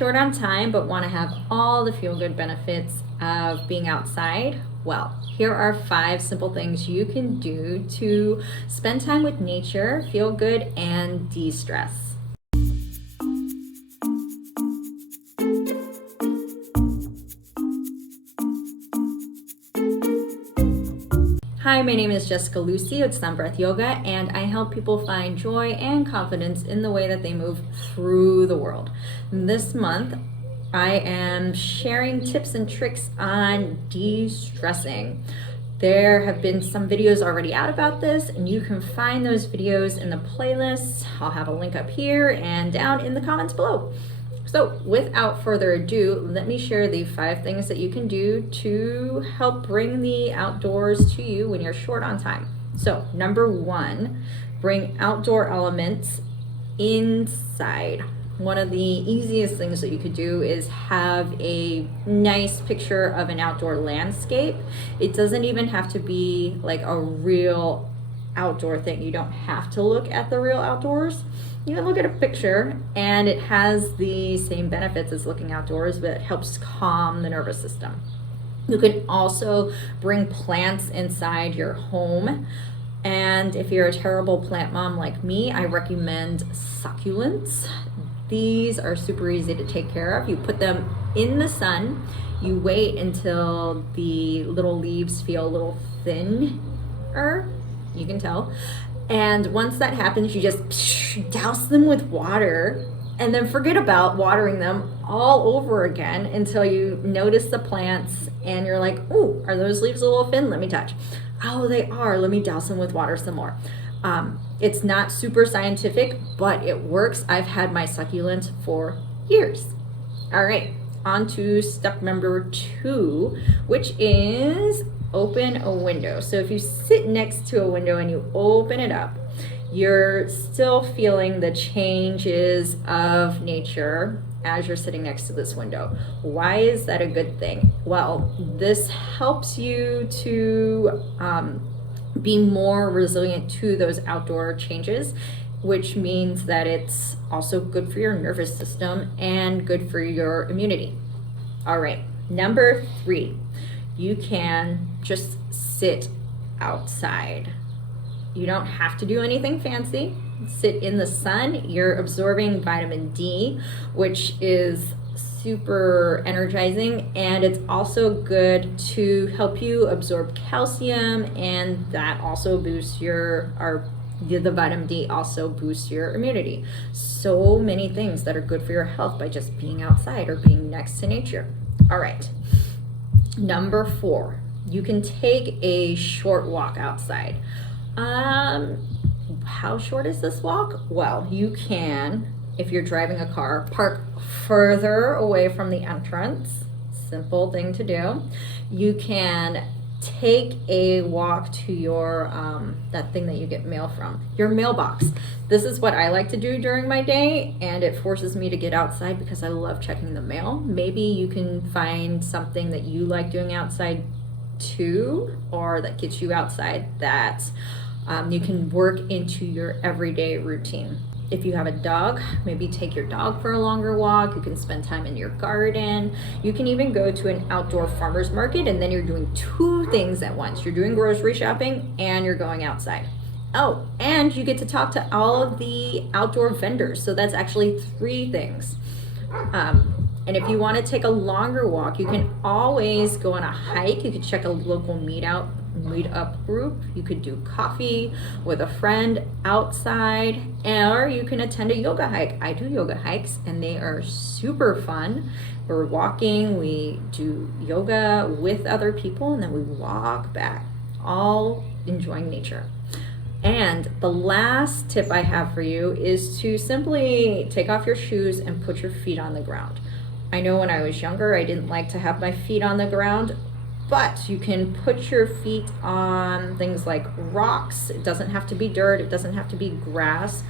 short on time but want to have all the feel-good benefits of being outside? Well, here are 5 simple things you can do to spend time with nature, feel good, and de-stress. Hi, my name is Jessica Lucy with Sun Breath Yoga, and I help people find joy and confidence in the way that they move through the world. This month, I am sharing tips and tricks on de-stressing. There have been some videos already out about this, and you can find those videos in the playlist. I'll have a link up here and down in the comments below. So without further ado, let me share the 5 things that you can do to help bring the outdoors to you when you're short on time. So number 1, bring outdoor elements inside. One of the easiest things that you could do is have a nice picture of an outdoor landscape. It doesn't even have to be like a real outdoor thing. You don't have to look at the real outdoors. You can look at a picture and it has the same benefits as looking outdoors, but it helps calm the nervous system. You can also bring plants inside your home. And if you're a terrible plant mom like me, I recommend succulents. These are super easy to take care of. You put them in the sun, you wait until the little leaves feel a little thinner, you can tell. And once that happens, you just douse them with water and then forget about watering them all over again until you notice the plants and you're like, oh, are those leaves a little thin? Let me touch. Oh, they are. Let me douse them with water some more. It's not super scientific, but it works. I've had my succulent for years. All right, on to step number 2, which is open a window. So if you sit next to a window and you open it up, you're still feeling the changes of nature as you're sitting next to this window. Why is that a good thing? Well, this helps you to be more resilient to those outdoor changes, which means that it's also good for your nervous system and good for your immunity. All right, number 3, you can just sit outside. You don't have to do anything fancy. Sit in the sun. You're absorbing vitamin D, which is super energizing, and it's also good to help you absorb calcium, and that also boosts the vitamin D also boosts your immunity. So many things that are good for your health by just being outside or being next to nature. All right. Number 4, you can take a short walk outside. How short is this walk? Well, you can, if you're driving a car, park further away from the entrance. Simple thing to do. You can take a walk to your that thing that you get mail from, your mailbox. This is what I like to do during my day, and it forces me to get outside because I love checking the mail. Maybe you can find something that you like doing outside too, or that gets you outside that you can work into your everyday routine. If you have a dog, maybe take your dog for a longer walk. You can spend time in your garden. You can even go to an outdoor farmer's market, and then you're doing 2 things at once. You're doing grocery shopping and you're going outside. Oh, and you get to talk to all of the outdoor vendors. So that's actually 3 things. And if you want to take a longer walk, you can always go on a hike. You could check a local meet-up group. You could do coffee with a friend outside, or you can attend a yoga hike. I do yoga hikes and they are super fun. We're walking, we do yoga with other people, and then we walk back, all enjoying nature. And the last tip I have for you is to simply take off your shoes and put your feet on the ground. I know when I was younger, I didn't like to have my feet on the ground, but you can put your feet on things like rocks. It doesn't have to be dirt. It doesn't have to be grass.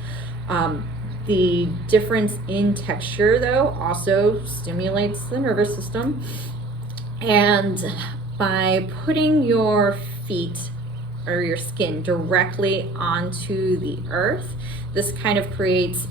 The difference in texture, though, also stimulates the nervous system. And by putting your feet or your skin directly onto the earth, this kind of creates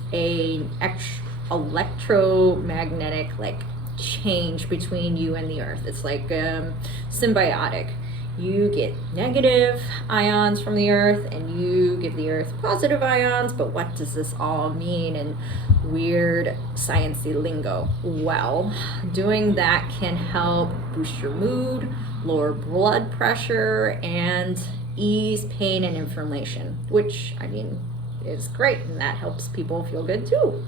electromagnetic like change between you and the earth. It's like symbiotic. You get negative ions from the earth and you give the earth positive ions, but what does this all mean in weird sciencey lingo? Well, doing that can help boost your mood, lower blood pressure, and ease pain and inflammation, which I mean is great, and that helps people feel good too.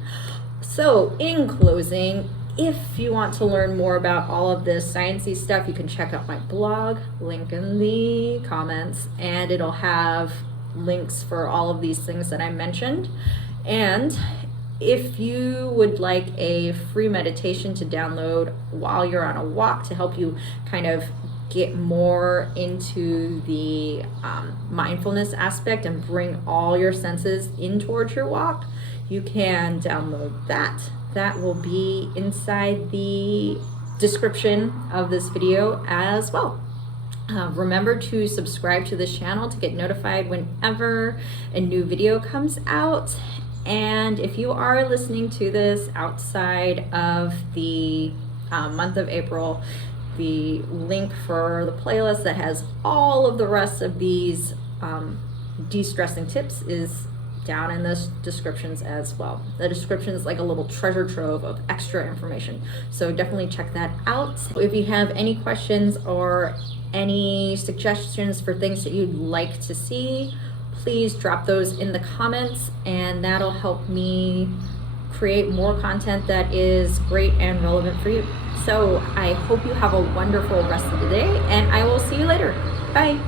So in closing, if you want to learn more about all of this sciencey stuff, you can check out my blog, link in the comments, and it'll have links for all of these things that I mentioned. And if you would like a free meditation to download while you're on a walk to help you kind of get more into the mindfulness aspect and bring all your senses in towards your walk, you can download that. That will be inside the description of this video as well. Remember to subscribe to this channel to get notified whenever a new video comes out. And if you are listening to this outside of the month of April, the link for the playlist that has all of the rest of these de-stressing tips is down in the descriptions as well. The description is like a little treasure trove of extra information, so definitely check that out. If you have any questions or any suggestions for things that you'd like to see, please drop those in the comments, and that'll help me create more content that is great and relevant for you. So I hope you have a wonderful rest of the day, and I will see you later. Bye.